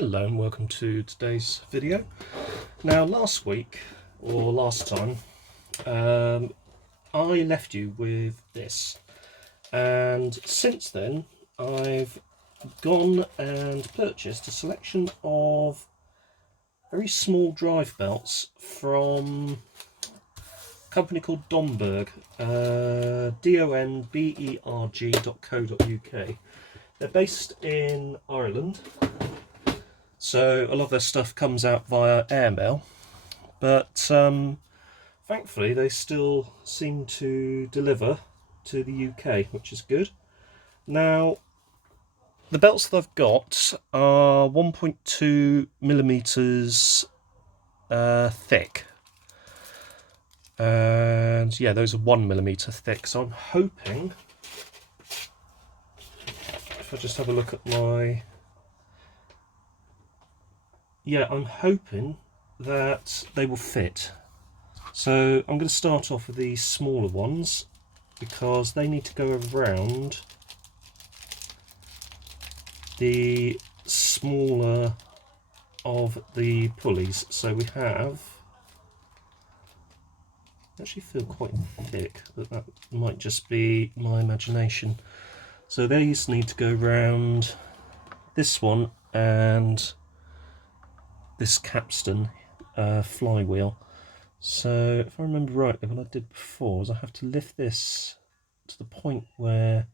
Hello and welcome to today's video. Now last week, or last time, I left you with this, and since then I've gone and purchased a selection of very small drive belts from a company called Domberg, donberg.co.uk. They're based in Ireland, so a lot of their stuff comes out via airmail, but thankfully they still seem to deliver to the UK, which is good. Now, the belts that I've got are 1.2 millimeters thick, and yeah, those are 1 millimeter thick. So I'm hoping, if I just have a look at my, I'm hoping that they will fit. So I'm going to start off with the smaller ones because they need to go around the smaller of the pulleys. So we have, actually feel quite thick, but that might just be my imagination. So these need to go round this one and this capstan flywheel. So if I remember rightly, what I did before was I have to lift this to the point where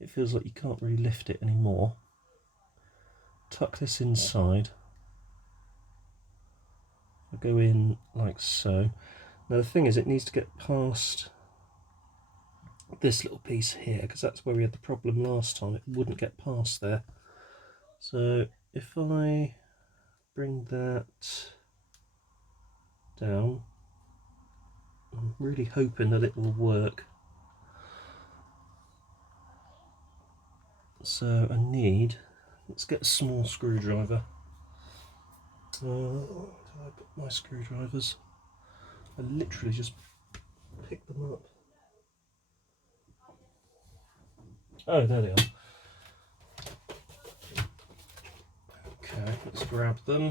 it feels like you can't really lift it anymore. Tuck this inside. I go in like so. Now the thing is, it needs to get past this little piece here, because that's where we had the problem last time. It wouldn't get past there. So if I bring that down, I'm really hoping that it will work. So I need, let's get a small screwdriver. Where did I put my screwdrivers? I literally just picked them up. Oh, there they are. Okay, let's grab them.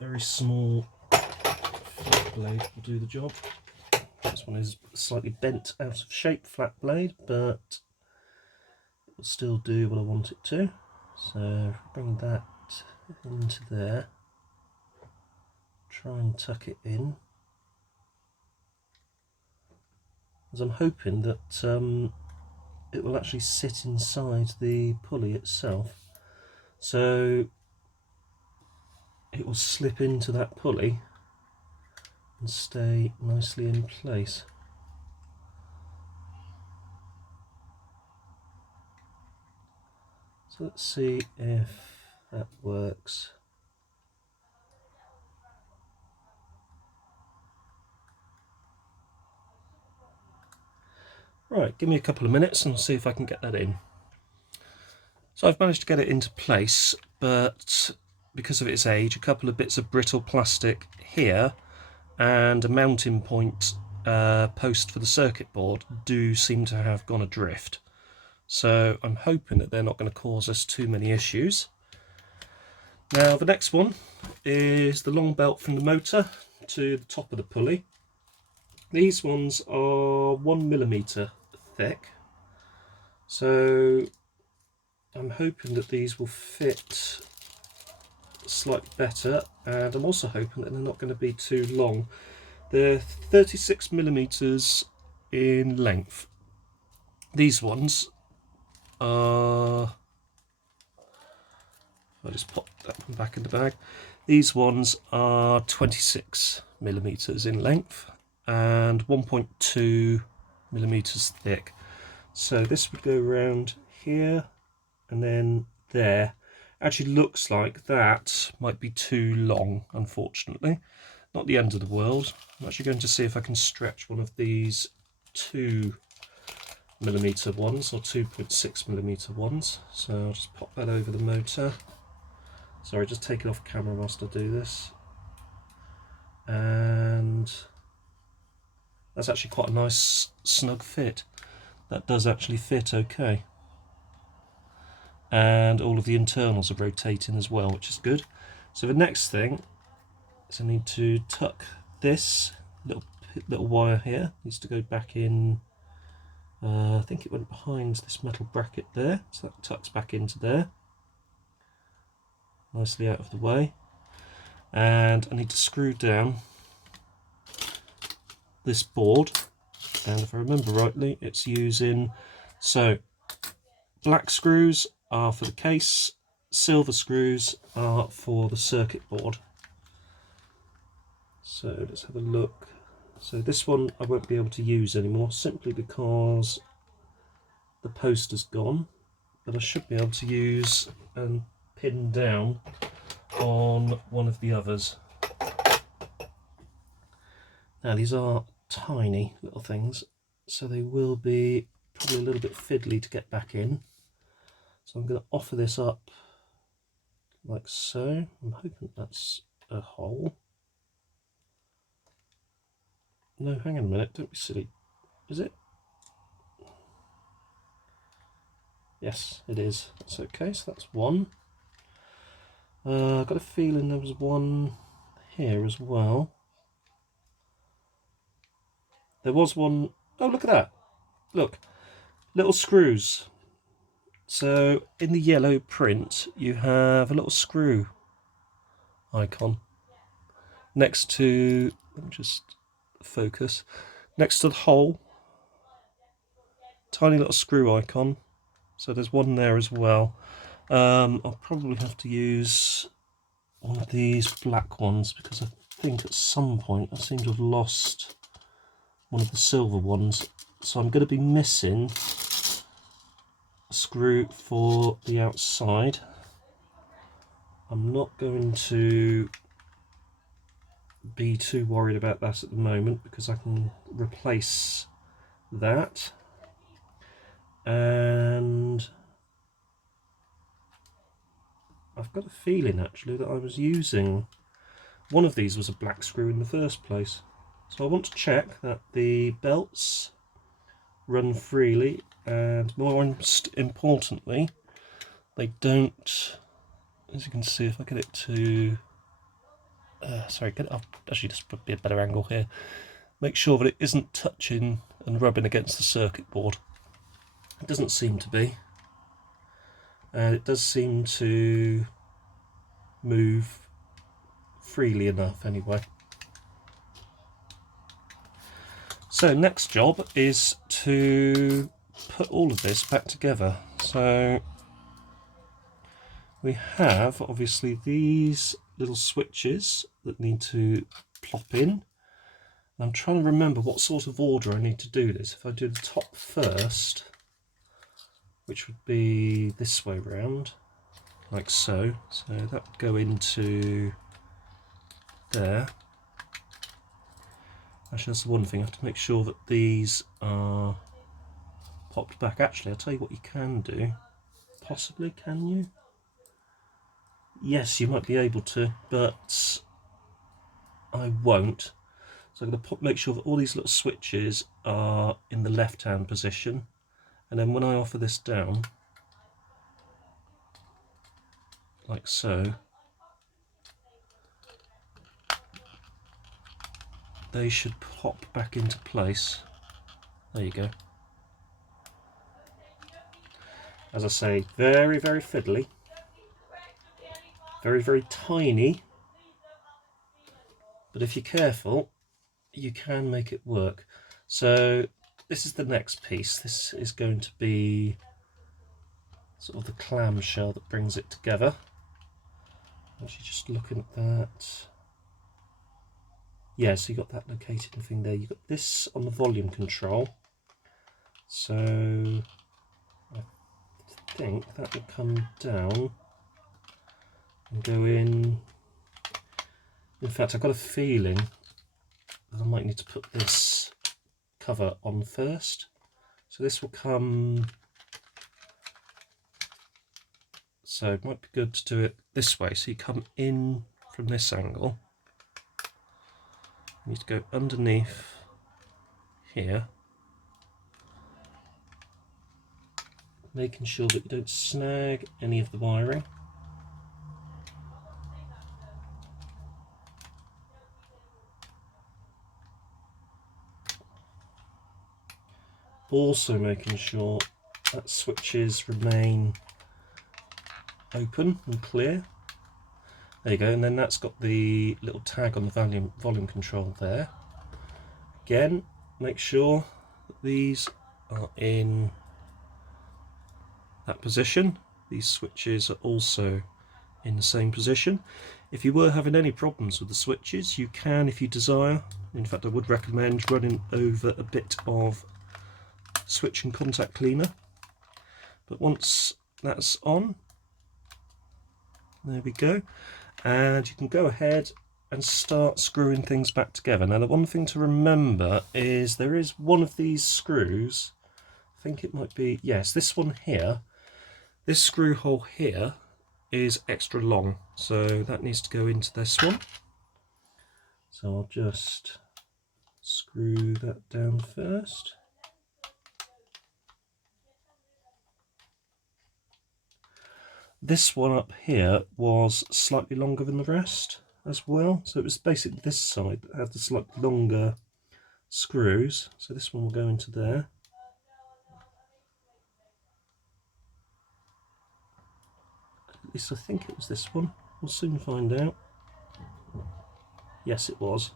Very small flat blade will do the job. This one is slightly bent out of shape, flat blade, but it will still do what I want it to. So bring that into there, try and tuck it in, as I'm hoping that it will actually sit inside the pulley itself, so it will slip into that pulley and stay nicely in place. So let's see if that works. Right, give me a couple of minutes and I'll see if I can get that in. So I've managed to get it into place, but because of its age, a couple of bits of brittle plastic here and a mounting point post for the circuit board do seem to have gone adrift. So I'm hoping that they're not going to cause us too many issues. Now the next one is the long belt from the motor to the top of the pulley. These ones are 1 millimeter thick, so I'm hoping that these will fit slightly better, and I'm also hoping that they're not going to be too long. They're 36 millimeters in length. These ones are, I'll just pop that one back in the bag. These ones are 26 millimeters in length and 1.2 millimeters thick. So this would go around here and then there. Actually looks like that might be too long, unfortunately. Not the end of the world. I'm actually going to see if I can stretch one of these 2 millimeter ones or 2.6 millimeter ones. So I'll just pop that over the motor. Sorry, just take it off camera whilst I do this. And that's actually quite a nice snug fit. that does actually fit okay. And all of the internals are rotating as well, which is good. So the next thing is I need to tuck this little wire here. Needs to go back in. I think it went behind this metal bracket there, so that tucks back into there, nicely out of the way. And I need to screw down this board, and if I remember rightly, it's using, so black screws are for the case, silver screws are for the circuit board. So let's have a look. So this one I won't be able to use anymore, simply because the poster's gone, but I should be able to use and pin down on one of the others. Now these are tiny little things, so they will be probably a little bit fiddly to get back in. So I'm going to offer this up like so. I'm hoping that's a hole. No, hang on a minute, don't be silly. Is it? Yes, it is. That's okay, so that's one. I've got a feeling there was one here as well. There was one. Oh, look at that. Look, little screws. So in the yellow print, you have a little screw icon next to, let me just focus, next to the hole. Tiny little screw icon. So there's one there as well. I'll probably have to use one of these black ones because I think at some point I seem to have lost one of the silver ones. So I'm going to be missing a screw for the outside. I'm not going to be too worried about that at the moment because I can replace that. And I've got a feeling actually that I was using one of these was a black screw in the first place. So I want to check that the belts run freely, and more importantly, they don't, as you can see, if I get it to, sorry, get it up, actually just put be a better angle here. Make sure that it isn't touching and rubbing against the circuit board. It doesn't seem to be. And it does seem to move freely enough anyway. So next job is to put all of this back together. So we have obviously these little switches that need to plop in. I'm trying to remember what sort of order I need to do this. If I do the top first, which would be this way round, like so. So that would go into there. Actually, that's the one thing. I have to make sure that these are popped back. Actually, I'll tell you what you can do. Possibly, can you? Yes, you might be able to, but I won't. So I'm going to make sure that all these little switches are in the left-hand position. And then when I offer this down, like so, they should pop back into place. There you go. As I say, very, very fiddly. Very, very tiny. But if you're careful, you can make it work. So this is the next piece. This is going to be sort of the clamshell that brings it together. Actually, just looking at that. Yeah, so you got that locating thing there. You've got this on the volume control. So I think that will come down and go in. In fact, I've got a feeling that I might need to put this cover on first. So this will come, so it might be good to do it this way. So you come in from this angle. You need to go underneath here. making sure that you don't snag any of the wiring. Also making sure that switches remain open and clear. There you go, and then that's got the little tag on the volume control there. Again, make sure that these are in that position. These switches are also in the same position. If you were having any problems with the switches, you can, if you desire, in fact I would recommend running over a bit of switch and contact cleaner. But once that's on, there we go, and you can go ahead and start screwing things back together. Now the one thing to remember is there is one of these screws, I think it might be, yes, this one here, this screw hole here is extra long, so that needs to go into this one. So I'll just screw that down first. This one up here was slightly longer than the rest as well, so it was basically this side that had the slightly longer screws, so this one will go into there. At least I think it was this one, we'll soon find out. Yes, it was.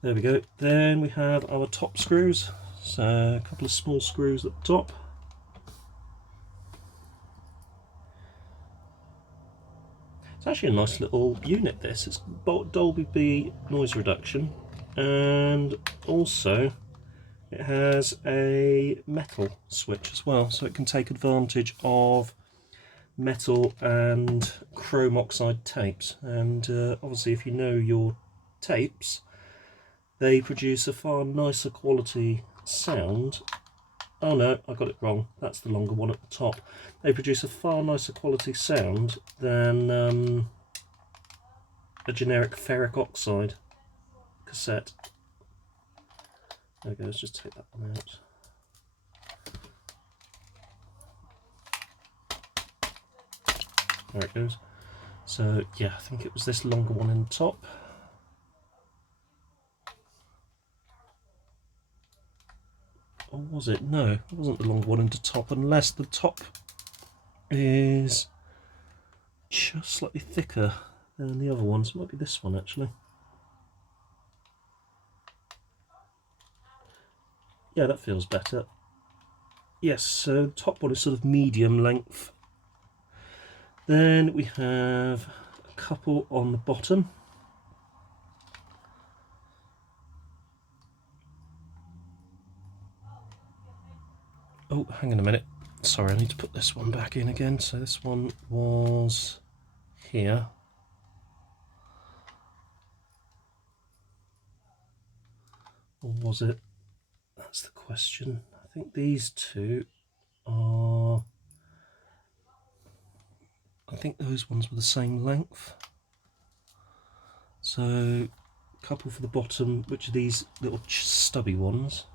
There we go. Then we have our top screws, so a couple of small screws at the top. It's actually a nice little unit, this. It's Dolby B noise reduction, and also it has a metal switch as well, so it can take advantage of metal and chrome oxide tapes. And obviously if you know your tapes, they produce a far nicer quality sound. Oh no, I got it wrong. That's the longer one at the top. They produce a far nicer quality sound than a generic ferric oxide cassette. There we go, let's just take that one out. There it goes. So yeah, I think it was this longer one in the top. Or was it? No, it wasn't the longer one in the top, unless the top is just slightly thicker than the other ones. It might be this one actually. Yeah, that feels better. Yes, so the top one is sort of medium length. Then we have a couple on the bottom. Oh, hang on a minute. Sorry, I need to put this one back in again. So this one was here. Or was it? That's the question. I think these two are... I think those ones were the same length. So a couple for the bottom, which are these little stubby ones.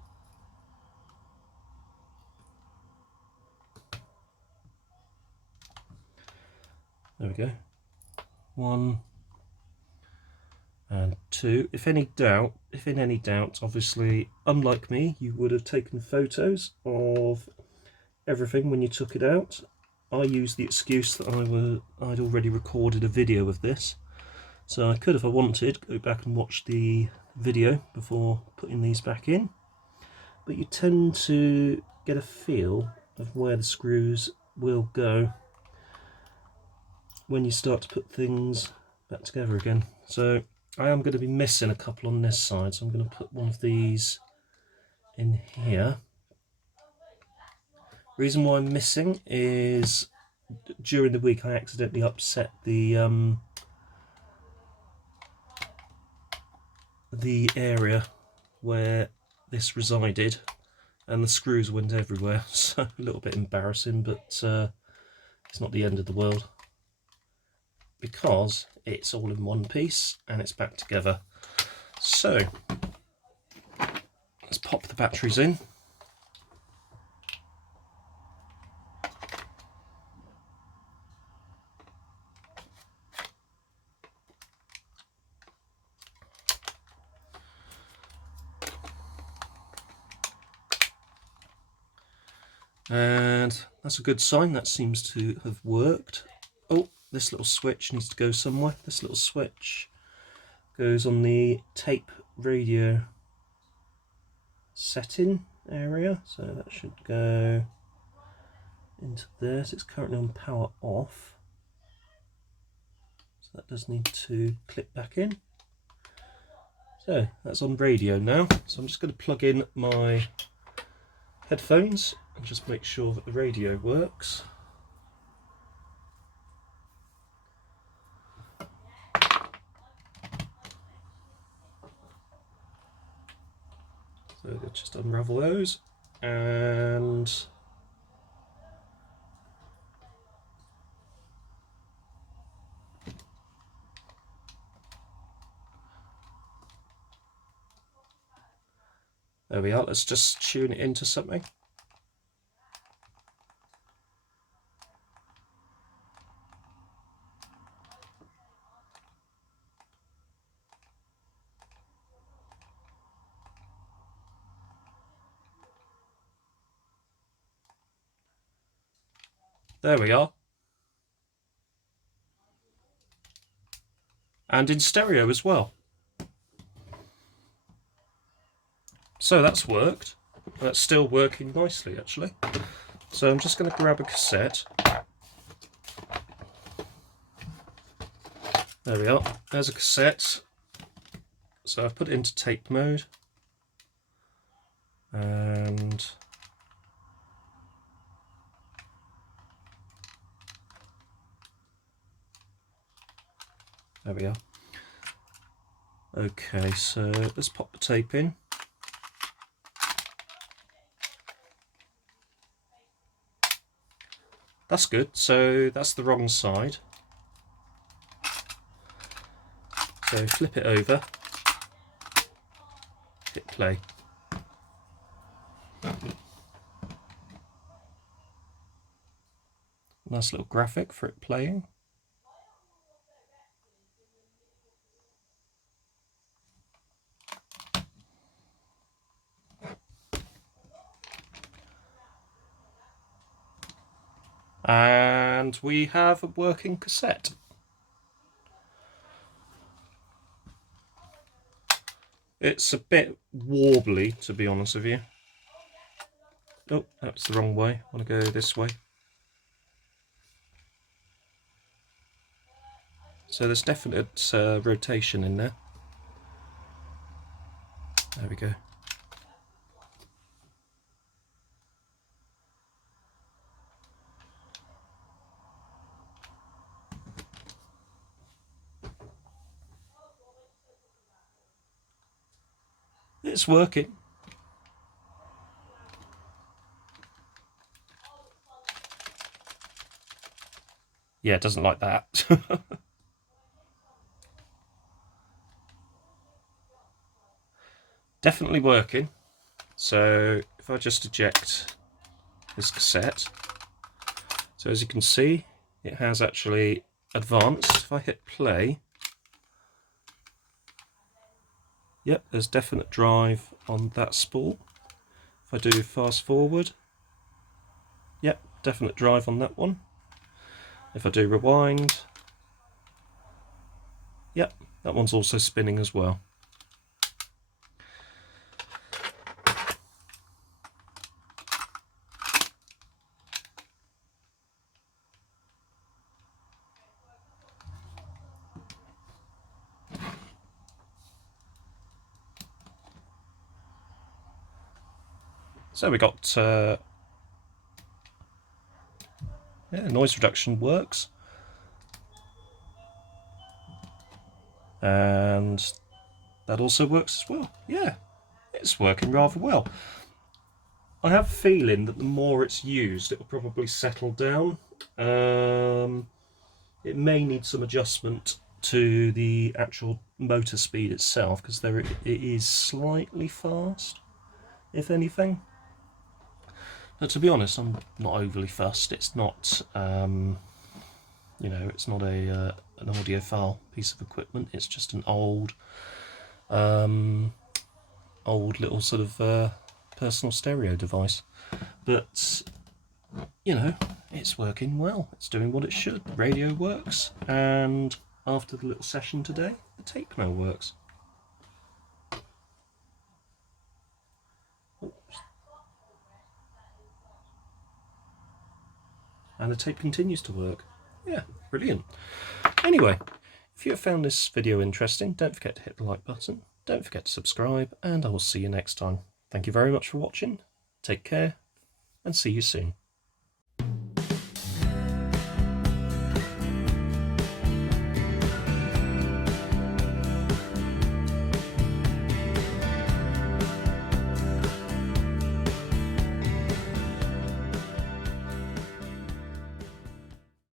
There we go. 1 and 2. If in any doubt, obviously, unlike me, you would have taken photos of everything when you took it out. I used the excuse that I'd already recorded a video of this, so I could, if I wanted, go back and watch the video before putting these back in. But you tend to get a feel of where the screws will go when you start to put things back together again. So I am going to be missing a couple on this side, so I'm going to put one of these in here. Reason why I'm missing is during the week I accidentally upset the area where this resided, and the screws went everywhere, so a little bit embarrassing, but it's not the end of the world, because it's all in one piece and it's back together. So let's pop the batteries in. And that's a good sign. That seems to have worked. Oh, this little switch needs to go somewhere. This little switch goes on the tape radio setting area, so that should go into this. It's currently on power off, so that does need to clip back in. So that's on radio now. So I'm just going to plug in my headphones and just make sure that the radio works. So let's just unravel those, and there we are. Let's just tune it into something. There we are. And in stereo as well. So that's worked. That's still working nicely, actually. So I'm just going to grab a cassette. There we are. There's a cassette. So I've put it into tape mode. And there we are. Okay, so let's pop the tape in. That's good. So that's the wrong side. So flip it over, hit play. Nice little graphic for it playing. And we have a working cassette. It's a bit warbly, to be honest with you. Oh, that's the wrong way. I want to go this way. So there's definite rotation in there. There we go. It's working. Yeah, it doesn't like that. Definitely working. So if I just eject this cassette, so as you can see, it has actually advanced. If I hit play, yep, there's definite drive on that spool. If I do fast forward, yep, definite drive on that one. If I do rewind, yep, that one's also spinning as well. So we got yeah, noise reduction works, and that also works as well. Yeah, it's working rather well. I have a feeling that the more it's used, it will probably settle down. It may need some adjustment to the actual motor speed itself, because it is slightly fast, if anything. But to be honest, I'm not overly fussed. It's not, you know, it's not an audiophile piece of equipment. It's just an old little sort of personal stereo device. But you know, it's working well. It's doing what it should. The radio works, and after the little session today, the tape now works. And the tape continues to work. Yeah, brilliant. Anyway, if you have found this video interesting, don't forget to hit the like button, don't forget to subscribe, and I will see you next time. Thank you very much for watching, take care, and see you soon.